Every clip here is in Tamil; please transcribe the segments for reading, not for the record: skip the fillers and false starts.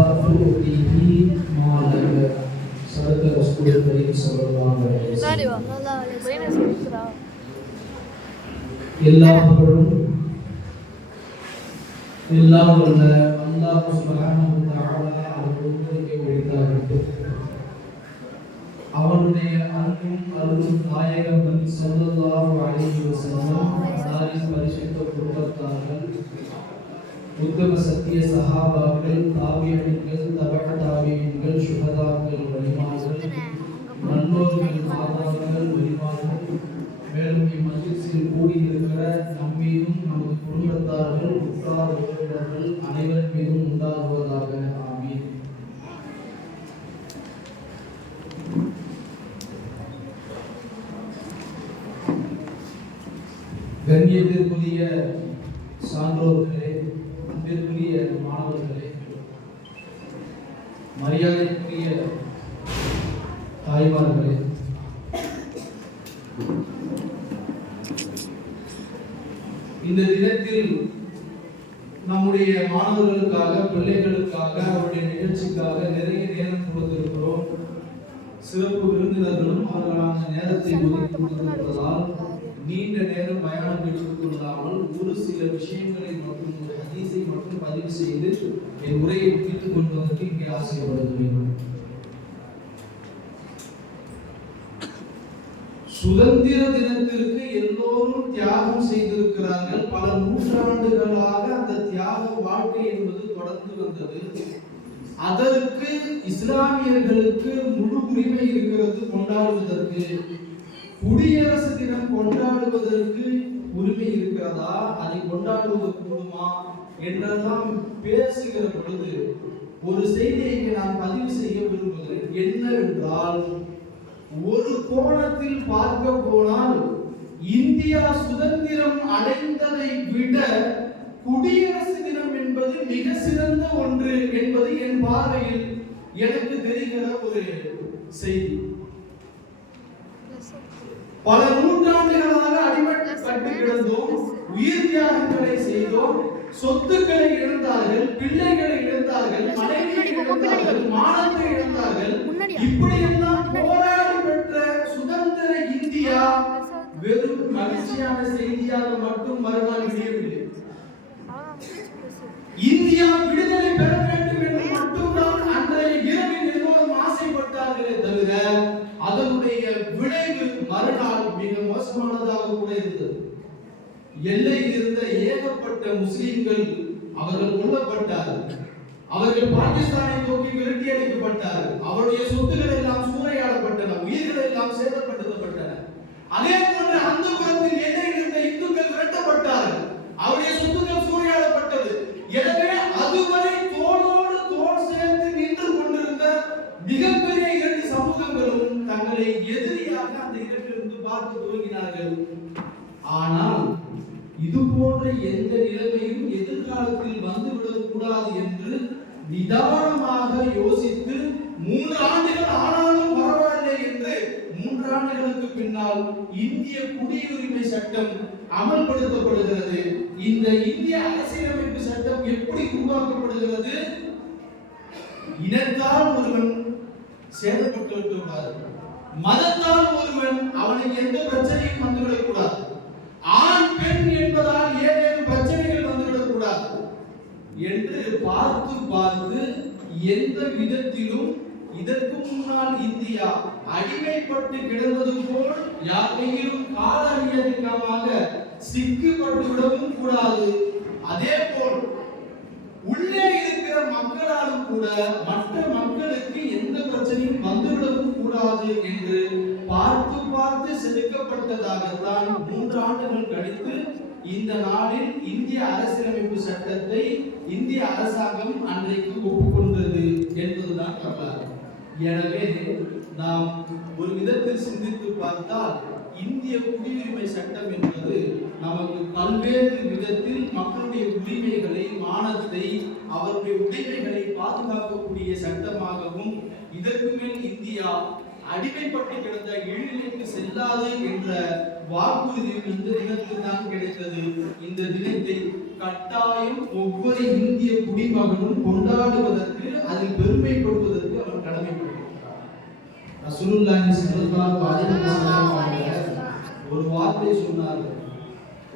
ولا تؤتيه مالك صدق رسول الله صلى الله عليه وسلم. எல்லா புகழும் எல்லாம் வல்ல அல்லாஹ் சுப்ஹானஹு வ தஆலா அவர்களுக்கு உரித்தாகட்டும். அவனுடைய அன்பும் அருளும் நாயகம் ஸல்லல்லாஹு அலைஹி வஸல்லம் அவர்களின் பரிசுத்த குடும்பத்தார்கள், உத்தம சத்திய சஹாபாக்கள், தாபியீன்கள், தபஅ தாபியீன்கள், சுஹதாக்கள், வலிமார்கள், நல்லோர்கள், மாதாக்கள், வலிமார்கள், மேலும் இம்மஜ்லிஸில் கூடியிருக்கிற நம் மீதும் நமது குடும்பத்தார்கள், உற்றார் உறவினர்கள் அனைவர் மீதும் உண்டாகுவதாக. ஆமீன். கண்ணியத்திற்குரிய சான்றோர்களே, அன்பிற்குரிய மாணவர்களே, மரியாதைக்குரிய தாய்மார்களே, இந்த தினத்தில் நம்முடைய மாணவர்களுக்காக, பிள்ளைகளுக்காக, அவருடைய நிகழ்ச்சிக்காக நிறைய நேரம் கொடுத்திருக்கிறோம். சிறப்பு விருந்தினர்களும் அவர்களான நேரத்தை ஒதுக்கி கொடுத்திருப்பதால் நீண்ட நேரம் பயணம் எடுத்துக்கொள்ளாமல் ஒரு சில விஷயங்களை மட்டும், ஒரு ஹதீஸை மட்டும் பதிவு செய்து என் உரையை முடித்துக் கொள்வதற்கு இங்கே ஆசைப்படுகிறேன். சுதந்திர தினத்திற்கு எல்லோரும் தியாகம் செய்திருக்கிறார்கள். பல நூற்றாண்டுகளாக அந்த தியாக வாழ்க்கை என்பது தொடர்ந்து வந்தது. அதற்கு இஸ்லாமியர்களுக்கு முழு உரிமை இருக்கிறது கொண்டாடுவதற்கு. குடியரசு தினம் கொண்டாடுவதற்கு உரிமை இருக்கிறதா, அதை கொண்டாடுவது கூடுமா என்றெல்லாம் பேசுகிற பொழுது ஒரு செய்தியை நான் பதிவு செய்ய விரும்புகிறேன். என்னவென்றால், ஒரு கோணத்தில் பார்க்க போனால் இந்தியா சுதந்திரம் அடைந்ததை விட குடியரசு தினம் என்பது மிக சிறந்த ஒன்று என்பது என் பார்வையில் எனக்கு தெரிகிற ஒரு செய்தி. பல நூற்றாண்டுகளாக அடிமைப்பட்டு கிடந்தோம், உயிர் தியாகங்களை செய்தோம், சொத்துக்களை இழந்தார்கள், பிள்ளைகளை இழந்தார்கள், மனைவியை இழந்தார்கள், மானத்தை இழந்தார்கள். இப்படியெல்லாம் போராடி பெற்ற சுதந்திர இந்தியா வெறும் மகிழ்ச்சியான செய்தியாக மட்டும் மறுநாள் விடியவில்லை. இந்தியா விடுதலை பெற வேண்டும் என்று மட்டும்தான் அன்றைய இரவில் எல்லோரும் ஆசைப்பட்டார்களே தவிர அதனுடைய விளைவு மறுநாள் மிக மோசமானதாக கூட இருந்தது. எல்லையில் இருந்த ஏகப்பட்ட முஸ்லிம்கள் அவர்கள் கொல்லப்பட்டார்கள். அவர்கள் பாகிஸ்தானை நோக்கி விரட்டி அடிக்கப்பட்டார்கள். அவருடைய சொத்துக்கள் எல்லாம் சூறையாடப்பட்டன, உயிர்கள் எல்லாம் சேதப்படுத்தப்பட்டன. அதே போன்று அந்த புறத்தில் எல்லையில் இருந்த இந்துக்கள் விரட்டப்பட்டார்கள், அவருடைய சொத்துக்கள் சூறையாடப்பட்டது. எனவே அதுவரை தோளோடு தோள் சேர்த்து நின்று கொண்டிருந்த மிகப்பெரிய இரண்டு சமூகங்களும் தங்களை எதிரியாக அந்த இடத்திலிருந்து பார்க்க துவங்கினார்கள். ஆனால் இது போன்ற எந்த நிலைமையும் எதிர்காலத்தில் வந்துவிடக் கூடாது என்று நிதானமாக யோசித்து 3 ஆண்டுகள் ஆனாலும் பரவாயில்லை என்று 3 ஆண்டுகளுக்கு பின்னால் இந்திய குடியுரிமை சட்டம் அமல்படுத்தப்படுகிறது. இந்த இந்திய அரசியலமைப்பு சட்டம் எப்படி உருவாக்கப்படுகிறது? இனத்தால் ஒருவன் சேதப்பட்டு விடக்கூடாது, மதத்தால் ஒருவன் அவனுக்கு எந்த பிரச்சனையும் வந்துவிடக் கூடாது, ஆண் பெண் என்பதால் ஏதேனும் பிரச்சனைகள் வந்துவிடக்கூடாது என்று பார்த்து பார்த்து எந்த விதத்திலும் இதற்கு முன்னால் இந்தியா அடிமைப்பட்டு கிடந்தது போல் யார் கையிலும் கால அநியாயமாக சிக்கப்பட்டு விடவும் கூடாது. அதே போல் உள்ளே இருக்கிற மக்களாலும் கூட மற்ற மக்களுக்கு எந்த பிரச்சனையும் வந்துவிடவும் கூடாது என்று பார்த்து பார்த்து செதுக்கப்பட்டதாகத்தான் 3 ஆண்டுகள் கழித்து இந்த நாளில் இந்திய அரசியலமைப்பு சட்டத்தை இந்திய அரசாங்கம் அன்றைக்கு ஒப்புக்கொண்டது என்பதுதான் வரலாறு. எனவே நாம் ஒரு விதத்தில் சிந்தித்து பார்த்தால் இந்திய குடியுரிமை சட்டம் என்பது நமக்கு பல்வேறு விதத்தில் மக்களுடைய உரிமைகளை, மானத்தை, அவருடைய உரிமைகளை பாதுகாக்கக்கூடிய சட்டமாகவும், இதற்கு மேல் இந்தியா அடிமைப்பட்டு கிடந்த எழிலுக்கு செல்லாது என்ற வாக்குறுதியும் இந்த தினத்தில் தான் கிடைத்தது. இந்த தினத்தை கட்டாயம் ஒவ்வொரு இந்திய குடிமகனும் கொண்டாடுவதற்கு, அதை அதில் பெருமைப்படுவதற்கு அவர் கடமைப்பட்டிருக்கிறார். ரசூலுல்லாஹி ஸல்லல்லாஹு அலைஹி வஸல்லம் ஒரு வார்த்தை சொன்னார்கள்.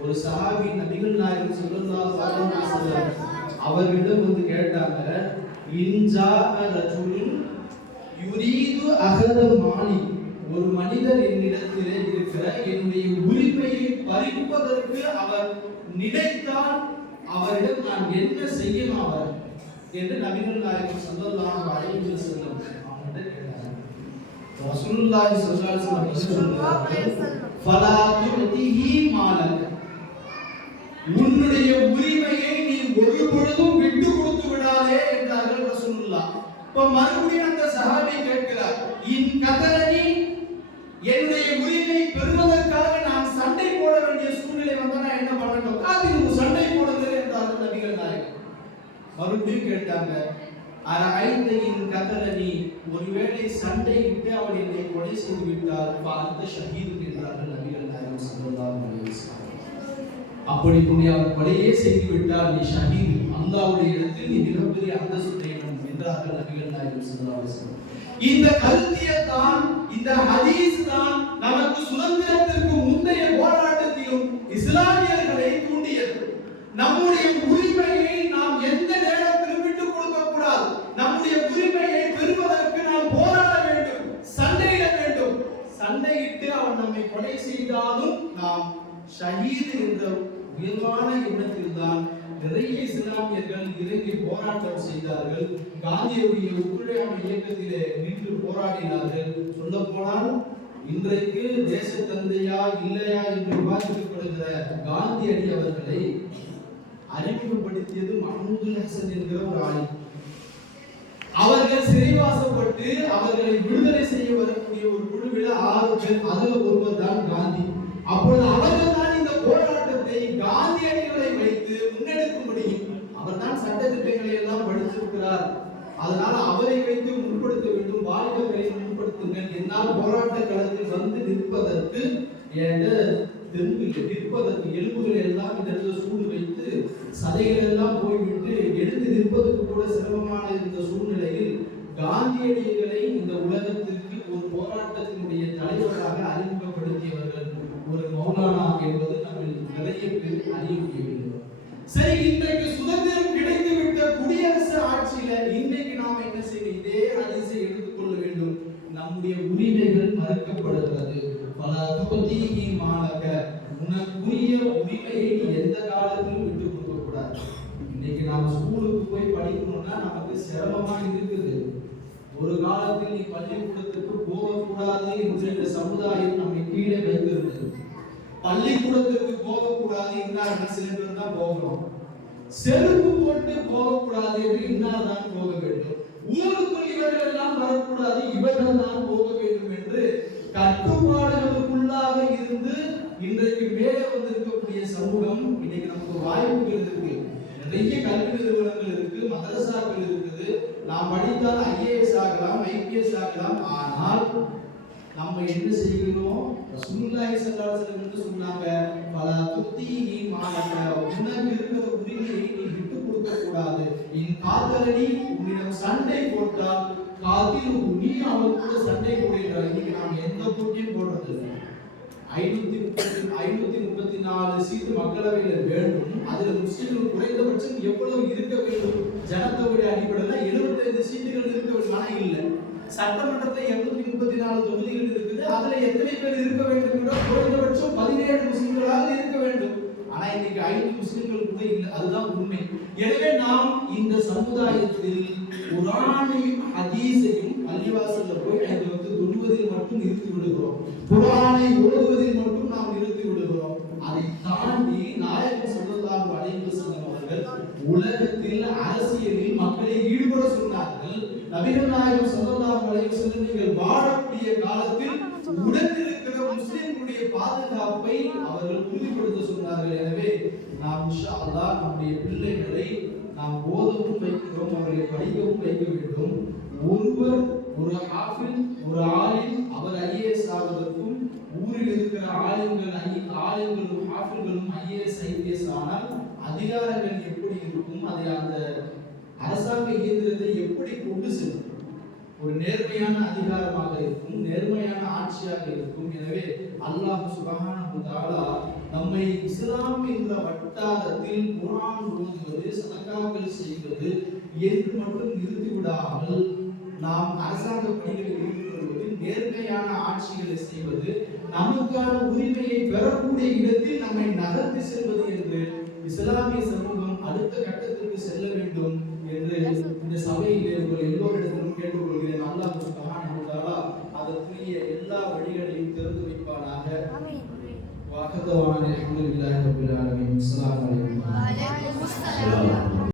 ஒரு சஹாபி நபிகள் நாயகம் ஸல்லல்லாஹு அலைஹி வஸல்லம் அவர்களிடம் வந்து கேட்டாங்க, இன்ஜா ரஜுலுன் யுரீது அஹத மாலி, ஒரு மனிதர் என்னிடத்திலே இருக்கிற என்னுடைய உரிமையை பறிப்பதற்கு அவர் நினைத்தால் அவரிடம் நான் என்ன செய்யணும் அவர் என்று நபிகள் நாயகம் ஸல்லல்லாஹு அலைஹி வஸல்லம் அவர்கிட்ட கேட்டாங்க. ரசூலுல்லாஹி ஸல்லல்லாஹு அலைஹி வஸல்லம் சொன்னார்கள், ஃபலா துதிஹி மாலக, உன்னுடைய உரிமையை நீ ஒரு பொழுதும் விட்டு கொடுத்து விடாதே என்றார்கள் ரசூலுல்லாஹ். இப்ப மறுபடியும் அந்த சஹாபி கேட்கிறார், இன் கதலனி, என்னுடைய உரிமை பெறுவதற்காக நான் சண்டை போட வேண்டிய சூழ்நிலை வந்தா நான் என்ன பண்ணணும்? காதில் சண்டை போடுங்கள் என்றார்கள் நபிகள் நாயகம். மறுபடியும் கேட்டாங்க, அரைந்த இன் கதலனி, ஒருவேளை சண்டையிட்டு அவன் என்னை கொலை செய்து விட்டார், அந்த ஷஹீது என்றார்கள் நபிகள் நாயகம் ஸல்லல்லாஹு அலைஹி வஸல்லம். அப்படி புண்ணிய அவன் கொலையே செய்து விட்டால் நீ ஷஹீது, அல்லாஹ்வுடைய இடத்தில் நீ மிகப்பெரிய அந்தஸ்துடையவன் என்றார்கள் நபிகள் நாயகம் ஸல்லல்லாஹு அலைஹி வஸல்லம். இந்த கருத்தியல் தான், இந்த ஹதீஸ் தான் நமக்கு சுதந்திரத்திற்கு முந்தைய போராட்டத்திலும் இஸ்லாமியர்களை தூண்டியது. நம்முடைய உரிமையை நாம் எந்த நேரத்திலும் விட்டுக் கொடுக்க கூடாது. நம்முடைய உரிமையை பெறுவதற்கு நாம் போராட வேண்டும், சண்டையிட வேண்டும். சண்டையிட்டு அவன் நம்மை கொலை செய்தாலும் நாம் ஷஹீத் என்ற உயர்வான எண்ணத்தில் தான் நிறைய இஸ்லாமியர்கள் இறங்கி போராட்டம் செய்தார்கள். காந்தியுடைய ஒத்துழையாமை இயக்கத்திலே நின்று போராடினார்கள். சொல்ல போனால் இன்றைக்கு தேச தந்தையா இல்லையா என்று விவாதிக்கப்படுகிற காந்தியடி அவர்களை அறிமுகப்படுத்தியது மஹ்மூதுல் ஹசன் என்கிற ஒரு ஆளி. அவர்கள் சிறைவாசப்பட்டு அவர்களை விடுதலை செய்ய வரக்கூடிய ஒரு குழுவில் 6 பேர், அதுல ஒருவர் தான் காந்தி. அப்பொழுது அவர்கள் தான் இந்த போராட்டத்தை காந்தியடிகளை வைத்து முன்னெடுக்கும்படியும், அவர் தான் சட்டத்திட்டங்களை எல்லாம் படித்திருக்கிறார், அதனால் அவரை வைத்து முன்படுத்த வேண்டும், வாலிபர்களை முன்படுத்துங்கள், என்னால் போராட்ட களத்தில் வந்து நிற்பதற்கு நிற்பதற்கு எலும்புகள் எல்லாம் இந்த இடத்துல சூடு வைத்து சதைகள் எல்லாம் போய்விட்டு எழுந்து நிற்பதற்கு கூட சிரமமான இந்த சூழ்நிலையில் காந்தியடிகளை இந்த உலகத்திற்கு ஒரு போராட்டத்தினுடைய தலைவராக அறிமுகப்படுத்தியவர்கள் ஒரு மௌலானா என்பது நம்ம நிறைய பேர் அறிய முடியவில்லை. சரி, இன்றைக்கு சுதந்திரம் கிடைத்துவிட்ட குடியரசு ஆட்சியில இன்றைக்கு நாம் என்ன செய்யணும்? இதே ஹதீஸை எடுத்துக்கொள்ள வேண்டும். நம்முடைய உரிமைகள் மறுக்கப்படுகிறது. பல துபதிஹி மாலக, உனக்குரிய உரிமையை நீ எந்த காலத்திலும் விட்டு கொடுக்க கூடாது. இன்னைக்கு நாம ஸ்கூலுக்கு போய் படிக்கணும்னா நமக்கு சிரமமா இருக்குது. ஒரு காலத்தில் நீ பள்ளிக்கூடத்துக்கு போகக்கூடாது என்று இந்த சமுதாயம் நம்மை கீழே வைத்திருந்தது. பள்ளிக்கூடத்திற்கு போகக்கூடாது இன்னார் சில பேர் தான் போகிறோம். செருப்பு போட்டு போகக்கூடாது என்று இன்னார் தான் போக வேண்டும். ஊருக்குள் இவர்கள் எல்லாம் வரக்கூடாது, இவர்கள் தான் போக வேண்டும் என்று கட்டுப்பாடுகளுக்குள்ளாக இருந்து இன்றைக்கு மேலே வந்திருக்கக்கூடிய சமூகம். இன்னைக்கு நமக்கு வாய்ப்புகள் இருக்கு, நிறைய கல்வி நிறுவனங்கள் இருக்கு, மதரசாக்கள் இருக்குது. நாம் படித்தால் ஐஏஎஸ் ஆகலாம், ஐபிஎஸ் ஆகலாம். ஆனால் நம்ம என்ன செய்யணும்? ரசூலுல்லாஹி ஸல்லல்லாஹு அலைஹி வஸல்லம் சொன்னாங்க, பல துதிஹி மாலக, உனக்கு இருக்கிற உரிமையை நீ விட்டு கொடுக்க கூடாது. இன் காதலனி, உன்னிடம் சண்டை போட்டால் காதில் நீ அவன் கூட சண்டை போடுகிறார். இன்னைக்கு நாம் எந்த போட்டியும் போடுறது இல்லை. 534 சீட்டு மக்களவையில் வேண்டும். அதுல முஸ்லிம்கள் குறைந்தபட்சம் எவ்வளவு இருக்க வேண்டும்? ஜனத்தொகை அடிப்படையில் 75 சீட்டுகள் இருக்க வேண்டும். ஆனா இல்ல, சட்டமன்றத்தில் 234 தொகுதிகள் இருக்குது. அதுல எத்தனை பேர் இருக்க வேண்டும் என்றால் குறைந்தபட்சம் 17 முஸ்லிம்களாக இருக்க வேண்டும். ஆனா இன்னைக்கு 5 முஸ்லிம்கள் கூட இல்லை. அதுதான் உண்மை. எனவே நாம் இந்த சமுதாயத்தில் குர்ஆனையும் ஹதீஸையும் பள்ளிவாசல்ல போய் 5 வக்து தொழுவதில் மட்டும் நிறுத்தி விடுகிறோம். குர்ஆனை ஓதுவதில் மட்டும் நாம் நிறுத்தி விடுகிறோம். அதை தாண்டி நாயகம் ஸல்லல்லாஹு அலைஹி வஸல்லம் அவர்கள் உலகத்தில் அரசியலில் மக்களை ஈடுபட சொன்னார்கள். நபிகள் நாயகம் ஸல்லல்லாஹு அலைஹி வஸல்லம் நீங்கள் வாழக்கூடிய காலத்தில் உடனிருக்கிற முஸ்லிம்களுடைய பாதுகாப்பை அவர்கள் உறுதிப்படுத்த சொன்னார்கள். எனவே நாம் இன்ஷா அல்லாஹ் நம்முடைய பிள்ளைகளை நாம் ஓதவும் வைக்கிறோம், அவர்களை படிக்கவும் வைக்க வேண்டும். ஒருவர் ஒரு ஹாஃபில், ஒரு ஆலிம், அவர் ஐஏஎஸ் ஆவதற்கும் ஊரில் இருக்கிற ஆலிம்களும் ஹாஃபில்களும் ஐஏஎஸ் ஐபிஎஸ் ஆனால் அதிகாரங்கள் எப்படி இருக்கும்? அதை அந்த அரசாங்க இயந்திரத்தை எப்படி கொண்டு செல்லும்? ஒரு நேர்மையான அதிகாரமாக இருக்கும், நேர்மையான ஆட்சியாக இருக்கும். எனவே அல்லாஹ் சுப்ஹானஹு வ தஆலா நம்மை இஸ்லாம் என்ற வட்டாரத்தில் குர்ஆன் ஓதுவது, சதகாக்கள் செய்வது என்று மட்டும் நிறுத்திவிடாமல் நாம் அரசாங்க பணிகளில் ஈடுபடுவது, நேர்மையான ஆட்சிகளை செய்வது, நமக்கான உரிமையை பெறக்கூடிய இடத்தில் நம்மை நகர்த்தி செல்வது என்று இஸ்லாமிய சமூகம் அடுத்த கட்டத்திற்கு செல்ல வேண்டும் என்று இந்த சபையிலே உங்கள் எல்லோரிடத்திலும் கேட்டுக்கொள்கிறேன். அல்லாஹ் சுப்ஹானஹு வ தஆலா அதற்குரிய எல்லா வழிகளையும் திறந்து வைப்பானாக. வாஹதவான அல்ஹம்துலில்லாஹி ரப்பில் ஆலமீன். அஸ்ஸலாமு அலைக்கும்.